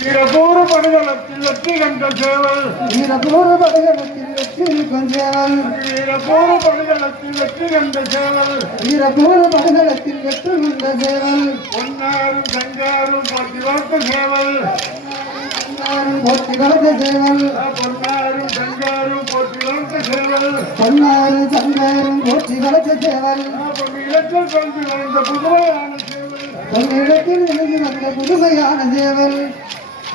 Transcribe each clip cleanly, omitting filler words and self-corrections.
வீரபூர படுகளத்தில் வெற்றி கண்ட சேவல் வீரபூர படுகளத்தில் வெற்றி கொண்டேவல் வீரபூர படுகளத்தில் வெற்றி கண்ட சேவல் வீரபூர படுகளத்தில் வெற்றி கொண்ட சேவல் பொன்னாரும் சங்காரும் போட்டி வளர்த்த சேவல் போட்டி வளர்த்த சேவல் பொன்னாரும் சங்காரும் போட்டி வளர்த்த சேவல் பொன்னாறு சங்காரும் போட்டி வளர்த்த சேவல் இடத்தில் கொண்டு வந்த புதுமையான சேவல் பொன்னிடத்தில் எழுதி வந்த புதுமையான சேவல்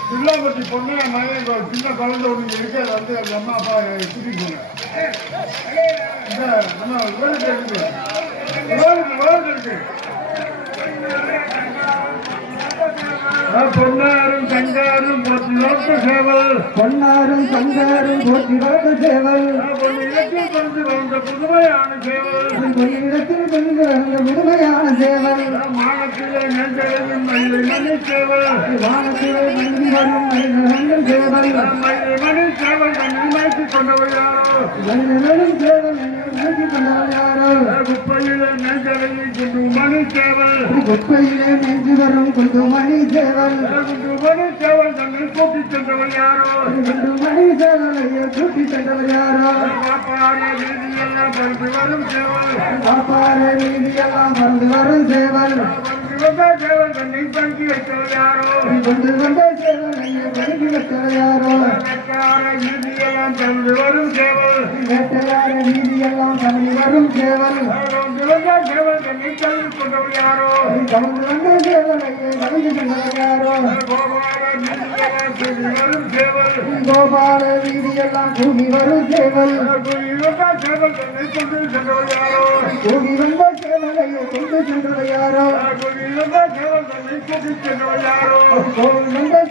பிள்ளாப்பட்டி பொண்ணு மகன் சின்ன குழந்தை ஒன்று இருக்கு அதை வந்து அந்த அம்மா அப்பா கூட்டிட்டு போங்க இருக்கு பொன்னாரும் சங்காரும் போட்டி வளர்த்த சேவல் பொன்னாரும் சங்காரும் போட்டி வளர்த்த சேவல் இடத்தில் கொண்டு வந்த புதுமையான சேவல் பொன்னிடத்தில் கொண்டு வந்த புதுமையான சேவல் மானத்திலே நெஞ்சளவின் மயிலை மணி சேவல் வானத்திலே மங்கி வரும் மனிதர்கள் சேவல் மணி சேவல் தன்னை மாற்றி கொண்டவர் யாரோ மனிதர்களும் சேவல் நோக்கி கொண்டவர் யாரோ குப்பையிலே நெஞ்சளவில் கொண்டு மணி சேவல் குப்பையிலே நெஞ்சு வரும் குண்டு மணி சேவல் மணி சேவல் தன்னை கூட்டி சென்றவர் யாரோ குண்டு மணி சேவலையே கூட்டி சென்றவர் யாரோ பாப்பான வீதியெல்லாம் பறந்து வரும் சேவல் பாப்பார வீதியெல்லாம் வந்து வரும் சேவல் சேவல் தன்னை பங்கி வைத்தவர் யாரோ கொண்டு வந்த சேவலையே பருகி வைத்தவர் யாரோ வீதியெல்லாம் பறந்து வரும் சேவல் வேட்டையார வீதியெல்லாம் தனி வரும் சேவல் சேவல் தன்னை தள்ளி கொண்டவர் யாரோ கொண்டு வந்த சேவலையே பருகி சென்றவர் யாரோ கோபால வீதியெல்லாம் கூடி வரும் சேவல் சேவல் தன்னை கொண்டு சென்றவர் யாரோ கூடி வந்த சேவலையே கொண்டு சென்றவர் யாரோ சேவல் தன்னை கூட்டி சென்றவர் யாரோ வந்த